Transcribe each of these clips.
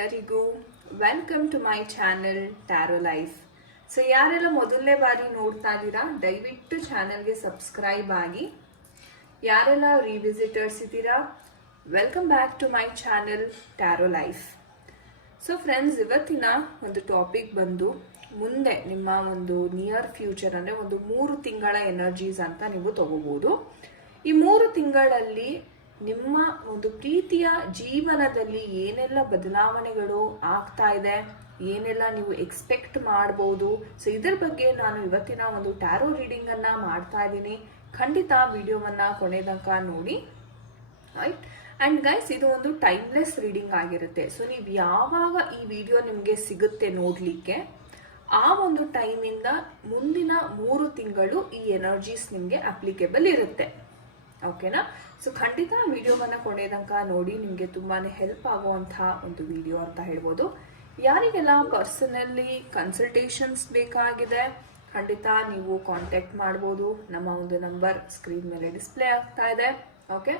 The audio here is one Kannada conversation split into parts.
ಎಲ್ಲರಿಗೂ welcome to my channel tarot life. So ಯಾರೆಲ್ಲ ಮೊದಲನೇ ಬಾರಿ ನೋಡ್ತಾ ಇದ್ದೀರಾ ದಯವಿಟ್ಟು ಚಾನೆಲ್ಗೆ ಸಬ್ಸ್ಕ್ರೈಬ್ ಆಗಿ. ಯಾರೆಲ್ಲ ರಿವಿಸಿಟರ್ಸ್ ಇದ್ದೀರಾ welcome back to my channel tarot life. So friends, ಇವತ್ತಿನ ಒಂದು ಟಾಪಿಕ್ ಬಂದು ಮುಂದೆ ನಿಮ್ಮ ಒಂದು ನಿಯರ್ ಫ್ಯೂಚರ್ ಅಂದರೆ ಒಂದು 3 ತಿಂಗಳ ಎನರ್ಜೀಸ್ ಅಂತ ನೀವು ತಗೋಬಹುದು. ಈ 3 ತಿಂಗಳಲ್ಲಿ ನಿಮ್ಮ ಒಂದು ಪ್ರೀತಿಯ ಜೀವನದಲ್ಲಿ ಏನೆಲ್ಲ ಬದಲಾವಣೆಗಳು ಆಗ್ತಾ ಇದೆ, ಏನೆಲ್ಲ ನೀವು ಎಕ್ಸ್ಪೆಕ್ಟ್ ಮಾಡ್ಬೋದು. ಸೊ ಇದರ ಬಗ್ಗೆ ನಾನು ಇವತ್ತಿನ ಒಂದು ಟ್ಯಾರೋ ರೀಡಿಂಗ್ ಅನ್ನ ಮಾಡ್ತಾ ಇದ್ದೀನಿ. ಖಂಡಿತ ವಿಡಿಯೋವನ್ನ ಕೊನೆ ತನಕ ನೋಡಿ. ರೈಟ್ ಅಂಡ್ ಗೈಸ್, ಇದು ಒಂದು ಟೈಮ್ಲೆಸ್ ರೀಡಿಂಗ್ ಆಗಿರುತ್ತೆ. ಸೊ ನೀವು ಯಾವಾಗ ಈ ವಿಡಿಯೋ ನಿಮಗೆ ಸಿಗುತ್ತೆ ನೋಡ್ಲಿಕ್ಕೆ, ಆ ಒಂದು ಟೈಮಿಂದ ಮುಂದಿನ 3 ತಿಂಗಳು ಈ ಎನರ್ಜೀಸ್ ನಿಮಗೆ ಅಪ್ಲಿಕೇಬಲ್ ಇರುತ್ತೆ. ಓಕೆನಾ? ಸೊ ಖಂಡಿತ ವಿಡಿಯೋವನ್ನ ಕೊನೆ ತನಕ ನೋಡಿ, ನಿಮಗೆ ತುಂಬಾನೇ ಹೆಲ್ಪ್ ಆಗುವಂತಹ ಒಂದು ವಿಡಿಯೋ ಅಂತ ಹೇಳ್ಬೋದು. ಯಾರಿಗೆಲ್ಲ ಪರ್ಸನಲಿ ಕನ್ಸಲ್ಟೇಷನ್ಸ್ ಬೇಕಾಗಿದೆ ಖಂಡಿತ ನೀವು ಕಾಂಟ್ಯಾಕ್ಟ್ ಮಾಡ್ಬೋದು. ನಮ್ಮ ಒಂದು ನಂಬರ್ ಸ್ಕ್ರೀನ್ ಮೇಲೆ ಡಿಸ್ಪ್ಲೇ ಆಗ್ತಾ ಇದೆ. ಓಕೆ,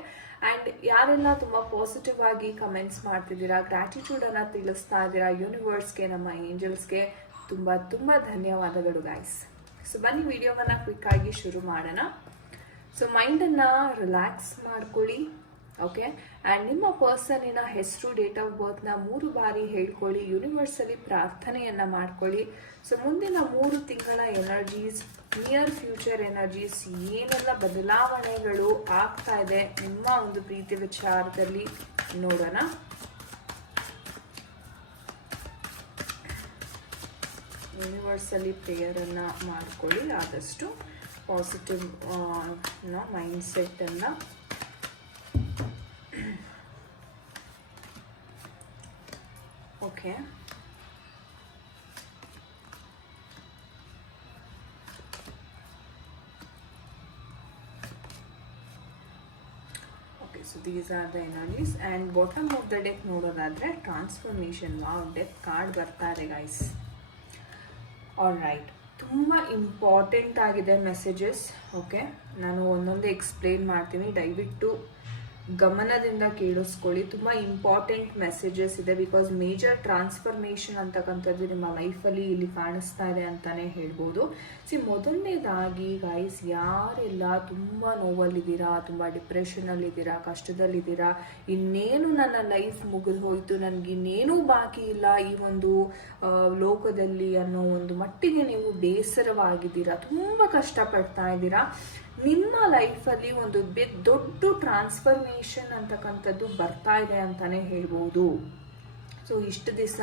ಅಂಡ್ ಯಾರೆಲ್ಲ ತುಂಬಾ ಪಾಸಿಟಿವ್ ಆಗಿ ಕಮೆಂಟ್ಸ್ ಮಾಡ್ತಿದ್ದೀರಾ, ಗ್ರಾಟಿಟ್ಯೂಡ್ ಅನ್ನ ತಿಳಿಸ್ತಾ ಇದ್ದೀರಾ ಯೂನಿವರ್ಸ್ಗೆ, ನಮ್ಮ ಏಂಜಲ್ಸ್ಗೆ ತುಂಬಾ ತುಂಬಾ ಧನ್ಯವಾದಗಳು ಗೈಸ್. ಸೊ ಬನ್ನಿ ವಿಡಿಯೋವನ್ನ ಕ್ವಿಕ್ ಆಗಿ ಶುರು ಮಾಡೋಣ. ಸೊ ಮೈಂಡನ್ನು ರಿಲ್ಯಾಕ್ಸ್ ಮಾಡ್ಕೊಳ್ಳಿ. ಓಕೆ, ಆ್ಯಂಡ್ ನಿಮ್ಮ ಪರ್ಸನಿನ ಹೆಸರು, ಡೇಟ್ ಆಫ್ ಬರ್ತ್ನ 3 ಬಾರಿ ಹೇಳ್ಕೊಳ್ಳಿ. ಯೂನಿವರ್ಸಲ್ಲಿ ಪ್ರಾರ್ಥನೆಯನ್ನು ಮಾಡ್ಕೊಳ್ಳಿ. ಸೊ ಮುಂದಿನ 3 ತಿಂಗಳ ಎನರ್ಜೀಸ್, ನಿಯರ್ ಫ್ಯೂಚರ್ ಎನರ್ಜೀಸ್, ಏನೆಲ್ಲ ಬದಲಾವಣೆಗಳು ಆಗ್ತಾ ಇದೆ ನಿಮ್ಮ ಒಂದು ಪ್ರೀತಿ ವಿಚಾರದಲ್ಲಿ ನೋಡೋಣ. ಯೂನಿವರ್ಸಲ್ಲಿ ಪ್ರೇಯರನ್ನು ಮಾಡ್ಕೊಳ್ಳಿ. ಆದಷ್ಟು ಪಾಸಿಟಿವ್ ಮೈಂಡ್ ಸೆಟ್ ಅನ್ನ okay. Okay, so these are the energies. And bottom of the deck ನೋಡೋದಾದ್ರೆ ಟ್ರಾನ್ಸ್ಫಾರ್ಮೇಷನ್ ಡೆಕ್ ಕಾರ್ಡ್ ಬರ್ತಾ ಇದೆ ಗೈಸ್. ಆಲ್ ರೈಟ್, ತುಂಬ ಇಂಪಾರ್ಟೆಂಟ್ ಆಗಿದೆ ಮೆಸೇಜಸ್. ಓಕೆ, ನಾನು ಒಂದೊಂದೇ ಎಕ್ಸ್ಪ್ಲೇನ್ ಮಾಡ್ತೀನಿ, ದಯವಿಟ್ಟು ಗಮನದಿಂದ ಕೇಳಿಸ್ಕೊಳ್ಳಿ. ತುಂಬ ಇಂಪಾರ್ಟೆಂಟ್ ಮೆಸೇಜಸ್ ಇದೆ. ಬಿಕಾಸ್ ಮೇಜರ್ ಟ್ರಾನ್ಸ್ಫರ್ಮೇಷನ್ ಅಂತಕ್ಕಂಥದ್ದು ನಿಮ್ಮ ಲೈಫಲ್ಲಿ ಇಲ್ಲಿ ಕಾಣಿಸ್ತಾ ಇದೆ ಅಂತಲೇ ಹೇಳ್ಬೋದು. ಮೊದಲನೇದಾಗಿ ಗೈಸ್, ಯಾರೆಲ್ಲ ತುಂಬ ನೋವಲ್ಲಿದ್ದೀರಾ, ತುಂಬ ಡಿಪ್ರೆಷನಲ್ಲಿದ್ದೀರಾ, ಕಷ್ಟದಲ್ಲಿದ್ದೀರಾ, ಇನ್ನೇನು ನನ್ನ ಲೈಫ್ ಮುಗಿದು ಹೋಯಿತು, ನನಗಿನ್ನೇನೂ ಬಾಕಿ ಇಲ್ಲ ಈ ಒಂದು ಲೋಕದಲ್ಲಿ ಅನ್ನೋ ಒಂದು ಮಟ್ಟಿಗೆ ನೀವು ಬೇಸರವಾಗಿದ್ದೀರಾ, ತುಂಬ ಕಷ್ಟಪಡ್ತಾ ಇದ್ದೀರಾ, ನಿಮ್ಮ ಲೈಫಲ್ಲಿ ಒಂದು ದೊಡ್ಡ ಟ್ರಾನ್ಸ್ಫರ್ಮೇಷನ್ ಅಂತಕ್ಕಂಥದ್ದು ಬರ್ತಾ ಇದೆ ಅಂತಾನೆ ಹೇಳ್ಬೋದು. ಸೊ ಇಷ್ಟು ದಿವಸ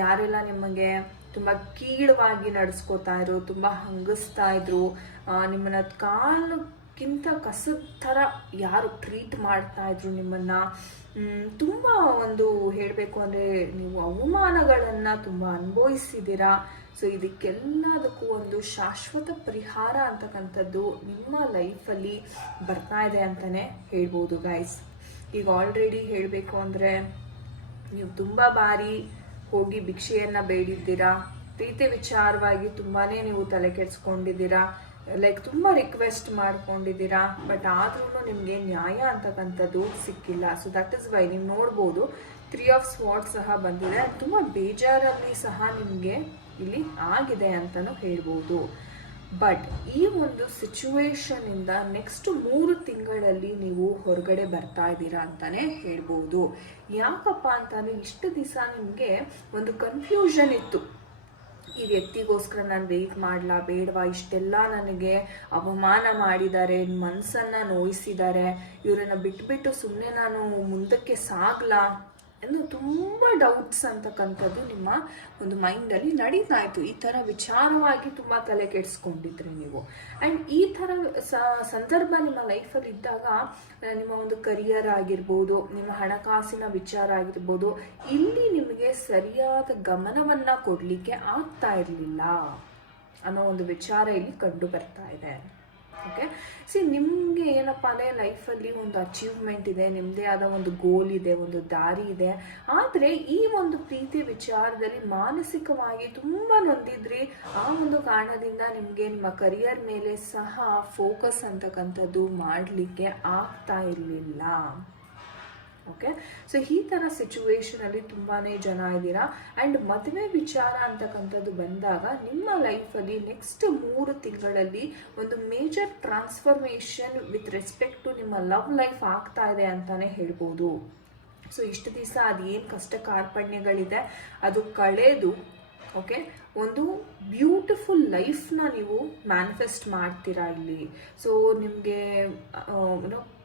ಯಾರೆಲ್ಲ ನಿಮಗೆ ತುಂಬ ಕೀಳವಾಗಿ ನಡೆಸ್ಕೋತಾ ಇದ್ರು, ತುಂಬ ಹಂಗಿಸ್ತಾ ಇದ್ರು, ನಿಮ್ಮನ್ನ ಕಾಲಕ್ಕಿಂತ ಕಸದ ಥರ ಯಾರು ಟ್ರೀಟ್ ಮಾಡ್ತಾ ಇದ್ರು, ನಿಮ್ಮನ್ನ ತುಂಬ ಒಂದು ಹೇಳಬೇಕು ಅಂದರೆ ನೀವು ಅವಮಾನಗಳನ್ನು ತುಂಬ ಅನುಭವಿಸಿದ್ದೀರಾ. ಸೊ ಇದಕ್ಕೆಲ್ಲದಕ್ಕೂ ಒಂದು ಶಾಶ್ವತ ಪರಿಹಾರ ಅಂತಕ್ಕಂಥದ್ದು ನಿಮ್ಮ ಲೈಫಲ್ಲಿ ಬರ್ತಾ ಇದೆ ಅಂತಲೇ ಹೇಳ್ಬೋದು ಗೈಸ್. ಈಗ ಆಲ್ರೆಡಿ ಹೇಳಬೇಕು ಅಂದರೆ ನೀವು ತುಂಬ ಬಾರಿ ಹೋಗಿ ಭಿಕ್ಷೆಯನ್ನು ಬೇಡಿದ್ದೀರಾ, ಪ್ರೀತಿ ವಿಚಾರವಾಗಿ ತುಂಬಾ ನೀವು ತಲೆ ಕೆಡಿಸ್ಕೊಂಡಿದ್ದೀರಾ, ಲೈಕ್ ತುಂಬ ರಿಕ್ವೆಸ್ಟ್ ಮಾಡ್ಕೊಂಡಿದ್ದೀರಾ, ಬಟ್ ಆದ್ರೂ ನಿಮಗೆ ನ್ಯಾಯ ಅಂತಕ್ಕಂಥದ್ದು ಸಿಕ್ಕಿಲ್ಲ. ಸೊ ದಟ್ ಇಸ್ ವೈ ನೀವು ನೋಡ್ಬೋದು 3 ಆಫ್ ಸ್ವಾರ್ಡ್ಸ್ ಸಹ ಬಂದಿದೆ. ತುಂಬ ಬೇಜಾರಲ್ಲಿ ಸಹ ನಿಮಗೆ ಇಲ್ಲಿ ಆಗಿದೆ ಅಂತಲೂ ಹೇಳ್ಬೋದು. ಬಟ್ ಈ ಒಂದು ಸಿಚುವೇಶನ್ ಇಂದ ನೆಕ್ಸ್ಟ್ 3 ತಿಂಗಳಲ್ಲಿ ನೀವು ಹೊರಗಡೆ ಬರ್ತಾ ಇದ್ದೀರಾ ಅಂತಾನೆ ಹೇಳ್ಬೋದು. ಯಾಕಪ್ಪ ಅಂತಂದ್ರೆ ಇಷ್ಟು ದಿವಸ ನಿಮಗೆ ಒಂದು ಕನ್ಫ್ಯೂಷನ್ ಇತ್ತು, ಈ ವ್ಯಕ್ತಿಗೋಸ್ಕರ ನಾನು ವೇಟ್ ಮಾಡಲಾ ಬೇಡವಾ, ಇಷ್ಟೆಲ್ಲ ನನಗೆ ಅವಮಾನ ಮಾಡಿದ್ದಾರೆ, ಮನಸ್ಸನ್ನು ನೋಯಿಸಿದ್ದಾರೆ, ಇವರನ್ನು ಬಿಟ್ಬಿಟ್ಟು ಸುಮ್ಮನೆ ನಾನು ಮುಂದಕ್ಕೆ ಸಾಗಲಾ ಎಂದು ತುಂಬ ಡೌಟ್ಸ್ ಅಂತಕ್ಕಂಥದ್ದು ನಿಮ್ಮ ಒಂದು ಮೈಂಡಲ್ಲಿ ನಡೀತಾ ಇತ್ತು. ಈ ಥರ ವಿಚಾರವಾಗಿ ತುಂಬ ತಲೆ ಕೆಡಿಸ್ಕೊಂಡಿದ್ರಿ ನೀವು. ಆ್ಯಂಡ್ ಈ ಥರ ಸಂದರ್ಭ ನಿಮ್ಮ ಲೈಫಲ್ಲಿ ಇದ್ದಾಗ ನಿಮ್ಮ ಒಂದು ಕರಿಯರ್ ಆಗಿರ್ಬೋದು, ನಿಮ್ಮ ಹಣಕಾಸಿನ ವಿಚಾರ ಆಗಿರ್ಬೋದು, ಇಲ್ಲಿ ನಿಮಗೆ ಸರಿಯಾದ ಗಮನವನ್ನು ಕೊಡಲಿಕ್ಕೆ ಆಗ್ತಾ ಇರಲಿಲ್ಲ ಅನ್ನೋ ಒಂದು ವಿಚಾರ ಇಲ್ಲಿ ಕಂಡು ಬರ್ತಾ ಇದೆ. ಓಕೆ, ನಿಮಗೆ ಏನಪ್ಪ ಅಂದರೆ ಲೈಫಲ್ಲಿ ಒಂದು ಅಚೀವ್ಮೆಂಟ್ ಇದೆ, ನಿಮ್ಮದೇ ಆದ ಒಂದು ಗೋಲ್ ಇದೆ, ಒಂದು ದಾರಿ ಇದೆ. ಆದರೆ ಈ ಒಂದು ಪ್ರೀತಿ ವಿಚಾರದಲ್ಲಿ ಮಾನಸಿಕವಾಗಿ ತುಂಬ ನೊಂದಿದ್ರಿ. ಆ ಒಂದು ಕಾರಣದಿಂದ ನಿಮಗೆ ನಿಮ್ಮ ಕರಿಯರ್ ಮೇಲೆ ಸಹ ಫೋಕಸ್ ಅಂತಕ್ಕಂಥದ್ದು ಮಾಡಲಿಕ್ಕೆ ಆಗ್ತಾ ಇರಲಿಲ್ಲ. ಓಕೆ, ಸೊ ಈ ಥರ ಸಿಚುವೇಶನಲ್ಲಿ ತುಂಬಾ ಜನ ಇದ್ದೀರಾ. ಆ್ಯಂಡ್ ಮದುವೆ ವಿಚಾರ ಅಂತಕ್ಕಂಥದ್ದು ಬಂದಾಗ ನಿಮ್ಮ ಲೈಫಲ್ಲಿ ನೆಕ್ಸ್ಟ್ 3 ತಿಂಗಳಲ್ಲಿ ಒಂದು major transformation with respect to ನಿಮ್ಮ ಲವ್ ಲೈಫ್ ಆಗ್ತಾ ಇದೆ ಅಂತಾನೆ ಹೇಳ್ಬೋದು. ಸೊ ಇಷ್ಟು ದಿವಸ ಅದೇನು ಕಷ್ಟ ಕಾರ್ಪಣ್ಯಗಳಿದೆ ಅದು ಕಳೆದು ಓಕೆ ಒಂದು ಬ್ಯೂಟಿಫುಲ್ ಲೈಫ್ನ ನೀವು ಮ್ಯಾನಿಫೆಸ್ಟ್ ಮಾಡ್ತೀರಾ ಇಲ್ಲಿ. ಸೊ ನಿಮಗೆ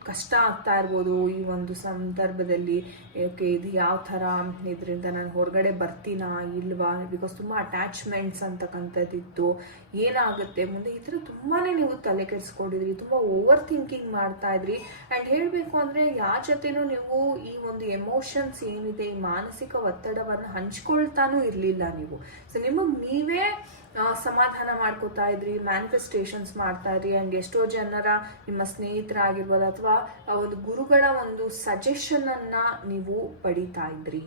ಕಷ್ಟ ಆಗ್ತಾ ಇರ್ಬೋದು ಈ ಒಂದು ಸಂದರ್ಭದಲ್ಲಿ. ಓಕೆ, ಇದು ಯಾವ ಥರ, ಇದರಿಂದ ನಾನು ಹೊರಗಡೆ ಬರ್ತೀನಾ ಇಲ್ವಾ, ಬಿಕಾಸ್ ತುಂಬ ಅಟ್ಯಾಚ್ಮೆಂಟ್ಸ್ ಅಂತಕ್ಕಂಥದ್ದಿತ್ತು, ಏನಾಗುತ್ತೆ ಮುಂದೆ, ಈ ಥರ ತುಂಬಾ ನೀವು ತಲೆ ಕೆಡಿಸ್ಕೊಂಡಿದ್ರಿ, ತುಂಬ ಓವರ್ ಥಿಂಕಿಂಗ್ ಮಾಡ್ತಾ ಇದ್ರಿ. ಆ್ಯಂಡ್ ಹೇಳಬೇಕು ಅಂದರೆ ಯಾರ ಜೊತೆನೂ ನೀವು ಈ ಒಂದು ಎಮೋಷನ್ಸ್ ಏನಿದೆ, ಈ ಮಾನಸಿಕ ಒತ್ತಡವನ್ನು ಹಂಚ್ಕೊಳ್ತಾನೂ ಇರಲಿಲ್ಲ ನೀವು. ಸೊ ನಿಮಗೆ ನೀವೇ ಸಮಾಧಾನ ಮಾಡ್ಕೋತಾ ಇದ್ರಿ, ಮ್ಯಾನಿಫೆಸ್ಟೇಷನ್ಸ್ ಮಾಡ್ತಾ ಇದ್ರಿ. ಆ್ಯಂಡ್ ಎಷ್ಟೋ ಜನರ ನಿಮ್ಮ ಸ್ನೇಹಿತರಾಗಿರ್ಬೋದು ಅಥವಾ ಒಂದು ಗುರುಗಳ ಒಂದು ಸಜೆಷನನ್ನು ನೀವು ಪಡಿತಾ ಇದ್ರಿ.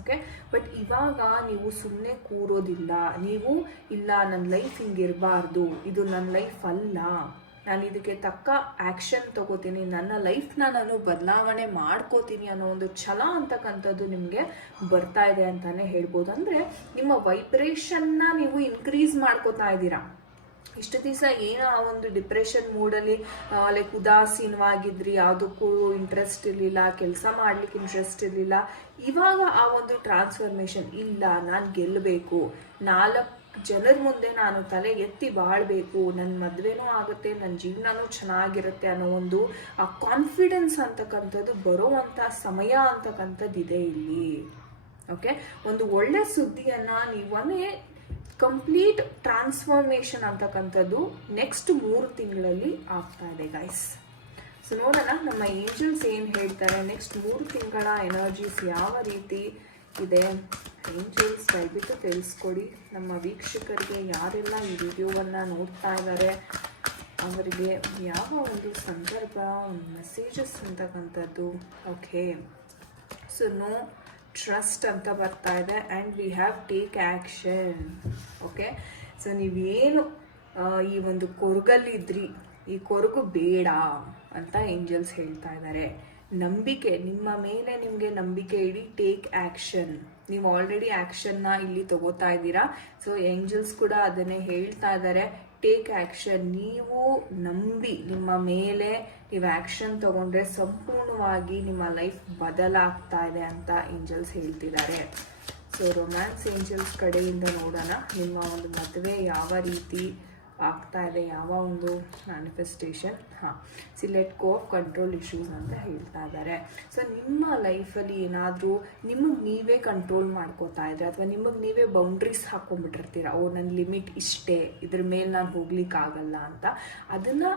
ಓಕೆ, ಬಟ್ ಇವಾಗ ನೀವು ಸುಮ್ಮನೆ ಕೂರೋದಿಲ್ಲ. ನೀವು ಇಲ್ಲ, ನನ್ನ ಲೈಫ್ ಹಿಂಗಿರಬಾರ್ದು, ಇದು ನನ್ನ ಲೈಫ್ ಅಲ್ಲ, ನಾನು ಇದಕ್ಕೆ ತಕ್ಕ ಆ್ಯಕ್ಷನ್ ತಗೋತೀನಿ, ನನ್ನ ಲೈಫ್ನ ನಾನು ಬದಲಾವಣೆ ಮಾಡ್ಕೋತೀನಿ ಅನ್ನೋ ಒಂದು ಛಲ ಅಂತಕ್ಕಂಥದ್ದು ನಿಮಗೆ ಬರ್ತಾ ಇದೆ ಅಂತಾನೆ ಹೇಳ್ಬೋದು. ಅಂದರೆ ನಿಮ್ಮ ವೈಬ್ರೇಷನ್ನ ನೀವು ಇನ್ಕ್ರೀಸ್ ಮಾಡ್ಕೋತಾ ಇದ್ದೀರಾ. ಇಷ್ಟು ದಿವಸ ಏನೋ ಆ ಒಂದು ಡಿಪ್ರೆಷನ್ ಮೂಡಲ್ಲಿ ಲೈಕ್ ಉದಾಸೀನವಾಗಿದ್ರಿ, ಯಾವುದಕ್ಕೂ ಇಂಟ್ರೆಸ್ಟ್ ಇರಲಿಲ್ಲ, ಕೆಲಸ ಮಾಡ್ಲಿಕ್ಕೆ ಇಂಟ್ರೆಸ್ಟ್ ಇರಲಿಲ್ಲ. ಇವಾಗ ಆ ಒಂದು ಟ್ರಾನ್ಸ್ಫಾರ್ಮೇಷನ್, ಇಲ್ಲ ನಾನು ಗೆಲ್ಲಬೇಕು, 4 ಜನರ ಮುಂದೆ ನಾನು ತಲೆ ಎತ್ತಿ ಬಾಳ್ಬೇಕು, ನನ್ನ ಮದುವೆನೂ ಆಗುತ್ತೆ, ನನ್ನ ಜೀವನನೂ ಚೆನ್ನಾಗಿರುತ್ತೆ ಅನ್ನೋ ಒಂದು ಆ ಕಾನ್ಫಿಡೆನ್ಸ್ ಅಂತಕ್ಕಂಥದ್ದು ಬರೋವಂಥ ಸಮಯ ಅಂತಕ್ಕಂಥದ್ದು ಇದೆ ಇಲ್ಲಿ. ಓಕೆ, ಒಂದು ಒಳ್ಳೆ ಸುದ್ದಿಯನ್ನು ನೀವೇ ಕಂಪ್ಲೀಟ್ ಟ್ರಾನ್ಸ್ಫಾರ್ಮೇಷನ್ ಅಂತಕ್ಕಂಥದ್ದು ನೆಕ್ಸ್ಟ್ 3 ತಿಂಗಳಲ್ಲಿ ಆಗ್ತಾ ಇದೆ ಗೈಸ್. ಸೊ ನೋಡೋಣ ನಮ್ಮ ಏಂಜಲ್ಸ್ ಏನು ಹೇಳ್ತಾರೆ, ನೆಕ್ಸ್ಟ್ 3 ತಿಂಗಳ ಎನರ್ಜೀಸ್ ಯಾವ ರೀತಿ ಇದೆ. ಏಂಜಲ್ಸ್ ದಯವಿಟ್ಟು ತಿಳಿಸ್ಕೊಡಿ ನಮ್ಮ ವೀಕ್ಷಕರಿಗೆ, ಯಾರೆಲ್ಲ ಈ ವಿಡಿಯೋವನ್ನು ನೋಡ್ತಾ ಇದ್ದಾರೆ ಅವರಿಗೆ ಯಾವ ಒಂದು ಸಂದರ್ಭ, ಒಂದು ಮೆಸೇಜಸ್ ಅಂತಕ್ಕಂಥದ್ದು. ಓಕೆ, ಸೊ ನೋ ಟ್ರಸ್ಟ್ ಅಂತ ಬರ್ತಾ ಇದೆ and we have take action. Okay, so ನೀವೇನು ಈ ಒಂದು ಕೊರಗಲ್ಲಿದ್ರಿ, ಈ ಕೊರಗು ಬೇಡ ಅಂತ ಏಂಜಲ್ಸ್ ಹೇಳ್ತಾ ಇದ್ದಾರೆ. ನಂಬಿಕೆ, ನಿಮ್ಮ ಮೇಲೆ ನಿಮಗೆ ನಂಬಿಕೆ ಇಡಿ, ಟೇಕ್ ಆ್ಯಕ್ಷನ್. ನೀವು ಆಲ್ರೆಡಿ ಆ್ಯಕ್ಷನ್ನ ಇಲ್ಲಿ ತಗೋತಾ ಇದ್ದೀರಾ. ಸೊ ಏಂಜಲ್ಸ್ ಕೂಡ ಅದನ್ನೇ ಹೇಳ್ತಾ ಇದ್ದಾರೆ, ಟೇಕ್ ಆ್ಯಕ್ಷನ್. ನೀವು ನಂಬಿ ನಿಮ್ಮ ಮೇಲೆ ನೀವು ಆ್ಯಕ್ಷನ್ ತಗೊಂಡ್ರೆ ಸಂಪೂರ್ಣವಾಗಿ ನಿಮ್ಮ ಲೈಫ್ ಬದಲಾಗ್ತಾ ಇದೆ ಅಂತ ಏಂಜಲ್ಸ್ ಹೇಳ್ತಿದ್ದಾರೆ. ಸೊ ರೊಮ್ಯಾನ್ಸ್ ಏಂಜಲ್ಸ್ ಕಡೆಯಿಂದ ನೋಡೋಣ ನಿಮ್ಮ ಒಂದು ಮದುವೆ ಯಾವ ರೀತಿ ಆಗ್ತಾ ಇದೆ, ಯಾವ ಒಂದು manifestation. Let go of control issues ಅಂತ ಹೇಳ್ತಾ ಇದ್ದಾರೆ. ಸೊ ನಿಮ್ಮ ಲೈಫಲ್ಲಿ ಏನಾದರೂ ನಿಮಗೆ ನೀವೇ ಕಂಟ್ರೋಲ್ ಮಾಡ್ಕೋತಾ ಇದ್ರೆ ಅಥವಾ ನಿಮಗೆ ನೀವೇ ಬೌಂಡ್ರೀಸ್ ಹಾಕ್ಕೊಂಡ್ಬಿಟ್ಟಿರ್ತೀರ, ನನ್ನ ಲಿಮಿಟ್ ಇಷ್ಟೇ, ಇದ್ರ ಮೇಲೆ ನಾನು ಹೋಗ್ಲಿಕ್ಕಾಗಲ್ಲ ಅಂತ, ಅದನ್ನು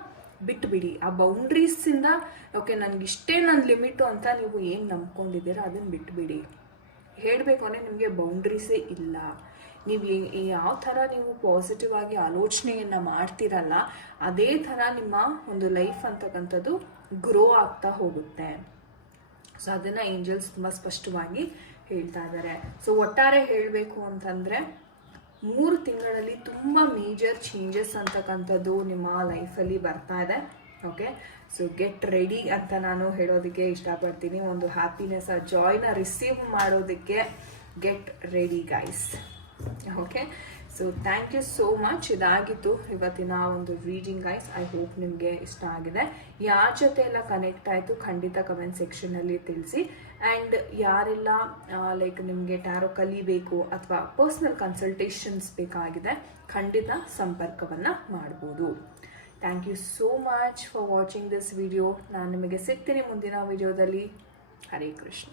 ಬಿಟ್ಬಿಡಿ. ಆ ಬೌಂಡ್ರೀಸಿಂದ ಓಕೆ ನನಗಿಷ್ಟೇ ನನ್ನ ಲಿಮಿಟು ಅಂತ ನೀವು ಏನು ನಂಬ್ಕೊಂಡಿದ್ದೀರ ಅದನ್ನು ಬಿಟ್ಬಿಡಿ. ಹೇಳಬೇಕು ಅಂದರೆ ನಿಮಗೆ ಬೌಂಡ್ರೀಸೇ ಇಲ್ಲ. ನೀವು ಯಾವ ಥರ ನೀವು ಪಾಸಿಟಿವ್ ಆಗಿ ಆಲೋಚನೆಯನ್ನು ಮಾಡ್ತಿರಲ್ಲ ಅದೇ ಥರ ನಿಮ್ಮ ಒಂದು ಲೈಫ್ ಅಂತಕ್ಕಂಥದ್ದು ಗ್ರೋ ಆಗ್ತಾ ಹೋಗುತ್ತೆ. ಸೊ ಅದನ್ನು ಏಂಜಲ್ಸ್ ತುಂಬ ಸ್ಪಷ್ಟವಾಗಿ ಹೇಳ್ತಾ ಇದ್ದಾರೆ. ಸೊ ಒಟ್ಟಾರೆ ಹೇಳಬೇಕು ಅಂತಂದರೆ 3 ತಿಂಗಳಲ್ಲಿ ತುಂಬ ಮೇಜರ್ ಚೇಂಜಸ್ ಅಂತಕ್ಕಂಥದ್ದು ನಿಮ್ಮ ಲೈಫಲ್ಲಿ ಬರ್ತಾ ಇದೆ. ಓಕೆ, ಸೊ ಗೆಟ್ ರೆಡಿ ಅಂತ ನಾನು ಹೇಳೋದಕ್ಕೆ ಇಷ್ಟಪಡ್ತೀನಿ. ಒಂದು ಹ್ಯಾಪಿನೆಸ್, ಆ ಜಾಯ್ನ ರಿಸೀವ್ ಮಾಡೋದಕ್ಕೆ get ready guys. Okay, so thank you so much. ಇದಾಗಿತ್ತು ಇವತ್ತಿನ ಒಂದು ರೀಡಿಂಗ್ ಗೈಸ್. ಐ ಹೋಪ್ ನಿಮಗೆ ಇಷ್ಟ ಆಗಿದೆ. ಯಾರ ಜೊತೆ ಎಲ್ಲ ಕನೆಕ್ಟ್ ಆಯಿತು ಖಂಡಿತ ಕಮೆಂಟ್ ಸೆಕ್ಷನಲ್ಲಿ ತಿಳಿಸಿ. ಆ್ಯಂಡ್ ಯಾರೆಲ್ಲ ಲೈಕ್ ನಿಮಗೆ ಟ್ಯಾರೋ ಕಲಿಬೇಕು ಅಥವಾ ಪರ್ಸ್ನಲ್ ಕನ್ಸಲ್ಟೇಷನ್ಸ್ ಬೇಕಾಗಿದೆ ಖಂಡಿತ ಸಂಪರ್ಕವನ್ನು ಮಾಡ್ಬೋದು. Thank you so much for watching this video. ನಾನು ನಿಮಗೆ ಸಿಗ್ತೀನಿ ಮುಂದಿನ ವಿಡಿಯೋದಲ್ಲಿ. ಹರೇ ಕೃಷ್ಣ.